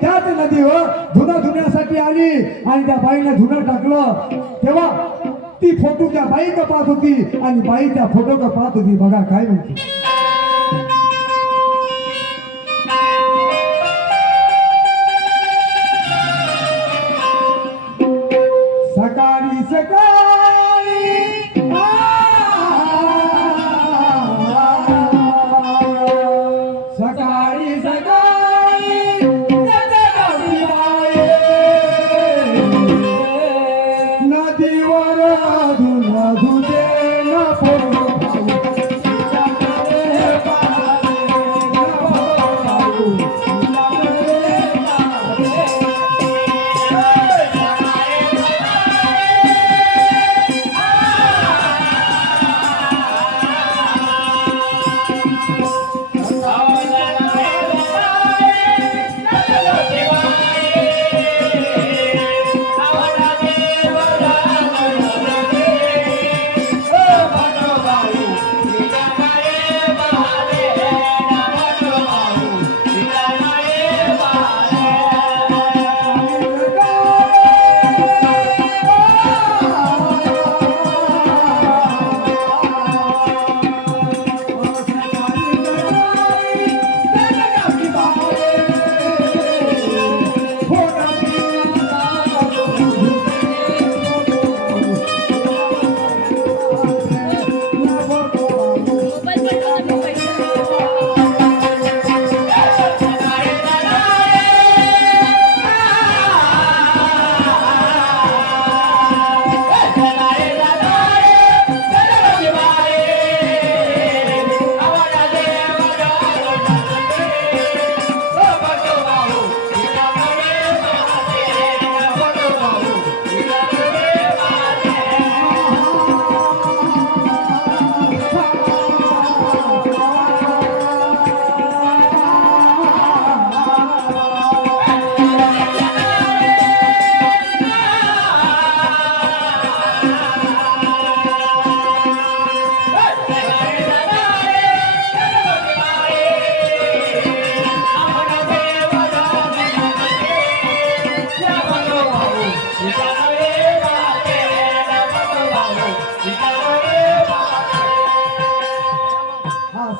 त्याच नदीवर धुणं धुण्यासाठी आली आणि त्या बाईने धुणं टाकलं तेव्हा ती फोटो त्या बाईकडे पाहत होती आणि बाई त्या फोटोकडे पाहत होती. बघा काय म्हणते. सकाळी सकाळी सकाळी सकाळी नदीवर धुन धुते न फोटो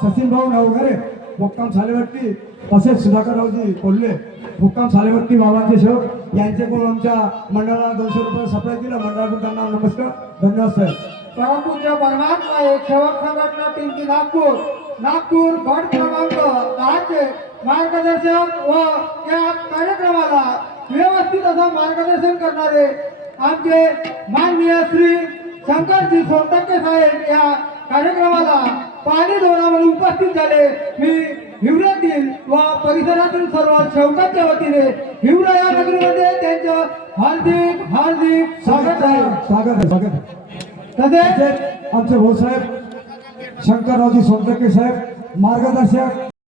सचिन भाऊ नवघरे मुक्काम सालेवट्टी तसेच सुधाकररावजी कोल्हे मुक्काम सालेवट्टी बाबांचे सेवक यांच्याकडून आमच्या मंडळाला 200 रुपये सप्लाय दिला. मंडळाकडून त्यांना नमस्कार धन्यवाद साहेब. परमपूज्य परमात्मा एक सेवक संघटना टीमची नागपूर गट क्रमांक 10 चे मार्गदर्शक व या कार्यक्रमाला व्यवस्थित असं मार्गदर्शन करणारे आमचे माननीय श्री शंकरजी सोनटक्के साहेब या कार्यक्रमाला पाणी धोरणा म्हणून उपस्थित झाले. मी हिवऱ्यातील व परिसरातील सर्व सेवकांच्या वतीने हिवरा या नगरीमध्ये त्यांचं हार्दिक स्वागत आहे. तसेच आमचे भाऊसाहेब शंकररावजी सोनटक्के साहेब मार्गदर्शक